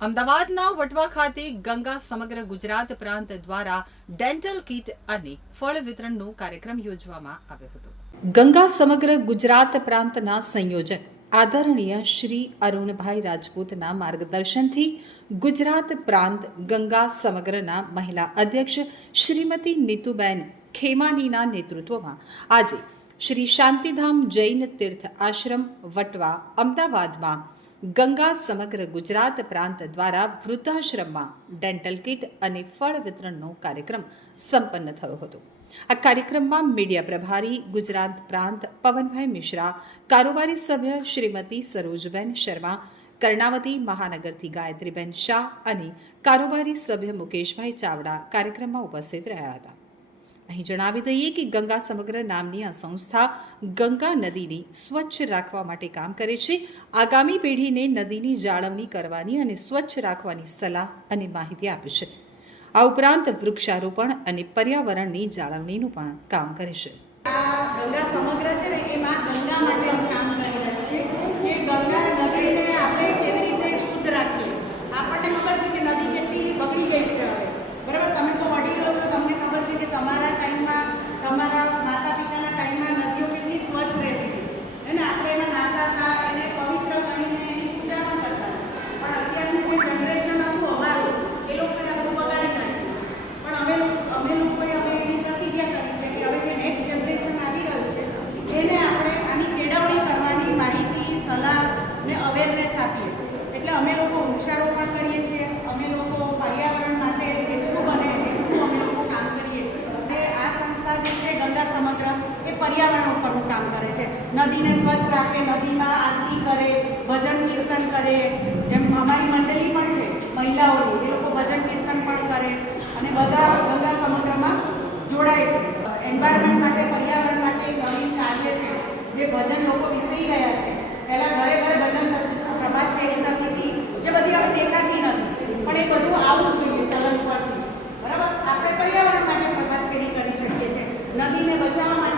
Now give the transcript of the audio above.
અમદાવાદના વટવા ખાતે ગંગા સમગ્ર ગુજરાત પ્રાંત દ્વારા ડેન્ટલ કીટ અને ફળ વિતરણનો કાર્યક્રમ યોજવામાં આવ્યો હતો. ગંગા સમગ્ર ગુજરાત પ્રાંતના સંયોજક આદરણીય શ્રી અરુણભાઈ રાજપૂતના માર્ગદર્શનથી ગુજરાત પ્રાંત ગંગા સમગ્રના મહિલા અધ્યક્ષ શ્રીમતી નીતુબેન ખેમાનીના નેતૃત્વમાં આજે શ્રી શાંતિધામ જૈન તીર્થ આશ્રમ વટવા અમદાવાદમાં ગંગા સમગ્ર ગુજરાત પ્રાંત દ્વારા વૃદ્ધાશ્રમમાં ડેન્ટલ કિટ અને ફળ વિતરણનો કાર્યક્રમ સંપન્ન થયો હતો. આ કાર્યક્રમમાં મીડિયા પ્રભારી ગુજરાત પ્રાંત પવનભાઈ મિશ્રા, કારોબારી સભ્ય શ્રીમતી સરોજબેન શર્મા, કર્ણાવતી મહાનગરથી ગાયત્રીબેન શાહ અને કારોબારી સભ્ય મુકેશભાઈ ચાવડા કાર્યક્રમમાં ઉપસ્થિત રહ્યા હતા. અહીં જણાવી દઈએ કે ગંગા સમગ્ર નામની આ સંસ્થા ગંગા નદીને સ્વચ્છ રાખવા માટે કામ કરે છે. આગામી પેઢીને નદીની જાળવણી કરવાની અને સ્વચ્છ રાખવાની સલાહ અને માહિતી આપે છે. આ ઉપરાંત વૃક્ષારોપણ અને પર્યાવરણની જાળવણીનું પણ કામ કરે છે. ગંગા સમગ્ર છે ને એ માં ગંગા માટેનું કામ કરે છે. પર્યાવરણ ઉપરનું કામ કરે છે. નદીને સ્વચ્છ રાખે, નદીમાં આરતી કરે, ભજન કીર્તન કરે. જેમ અમારી મંડળી પણ છે, મહિલાઓની, એ લોકો ભજન કીર્તન પણ કરે અને બધા ગંગા સમુદ્રમાં જોડાય છે. એન્વાયરમેન્ટ માટે, પર્યાવરણ માટે એક નવીન કાર્ય છે, જે ભજન લોકો વિસરી ગયા છે. પહેલાં ઘરે ઘરે ભજન થતું હતું, પ્રભાત ફેરી નથી હતી, જે બધી હવે દેખાતી નથી. પણ એ બધું આવવું જોઈએ ચલન પરથી બરાબર? આપણે પર્યાવરણ માટે પ્રભાત ફેરી કરી શકીએ છીએ. નદીને બચાવવા માટે